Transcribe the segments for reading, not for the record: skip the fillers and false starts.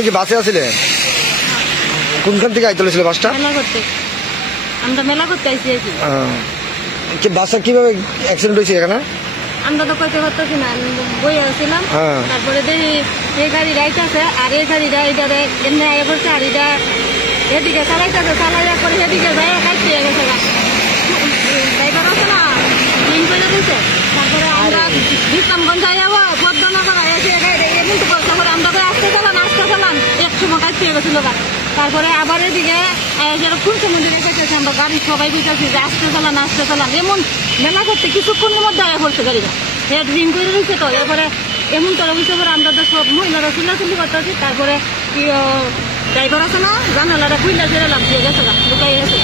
আপনি কি বাসে আসছিলেন? কোনখান থেকে আইতে হয়েছিল বাসটা? আমরা মেলা করতে আইছি। বাসটা কিভাবে অ্যাক্সিডেন্ট হয়েছে এখানে? আমরা তো কইতে পারতেছি না, বই আসছিলাম। তারপরে দেখি এই গাড়ি রাইতেছে, আর এই গাড়িটা এইটারে এমনি আগে করছে, আর এটা এদিকে চালাইতেছে, চালাইয়া করে এদিকে যায় কাটতে গেছে। ড্রাইভার আছে না, ক্লিন করে দিচ্ছে। তারপরে আমরা বিশ্রামগঞ্জ যাই যাবো, পদ্মনগর এসে এমনি তো করছে, আমরা করে আসতে চালান এক সময় কাটতে গেছিল। তারপরে আবার এদিকে খুলছে মন্দিরে গেছে, আমরা গাড়ি সবাই বুঝাচ্ছি যে আসতে চালান এমন মেলা করতে কিছুক্ষণের মধ্যে আগে পড়ছে গাড়িটা, ড্রিম করে দিচ্ছে। তো এরপরে এমন করে বুঝতে পারে আমরা তো সব মহিলারা চিল্লাচিল্লি করতেছি। তারপরে কি ড্রাইভার আছে না, জানালাটা খুললে ছেড়ে লাভ দিয়ে গেছে, লুকাই গেছে।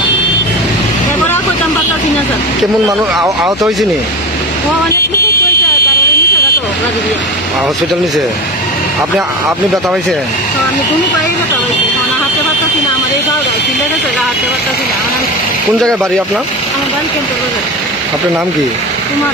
এরপরে কইতাম পারতাছি না স্যার। কেমন মানুষ আহত হয়েছে নি? ও অনেক লোক হয়েছে, তারপরে নিচে গেছে গাড়ি দিয়ে হসপিটাল নিচে। আপনি ব্যথা পাইছে? আমি কোনো পায়ে ব্যথা পাইছি, হাঁটতে পারতাছি না। আমার এই গাড়ি চিল্লে গেছে, হাঁটতে পারতাছি না। কোন জায়গায় বাড়ি আপনার? আমার বাড়ি কেন্দ্র। আপনার নাম কি? তোমার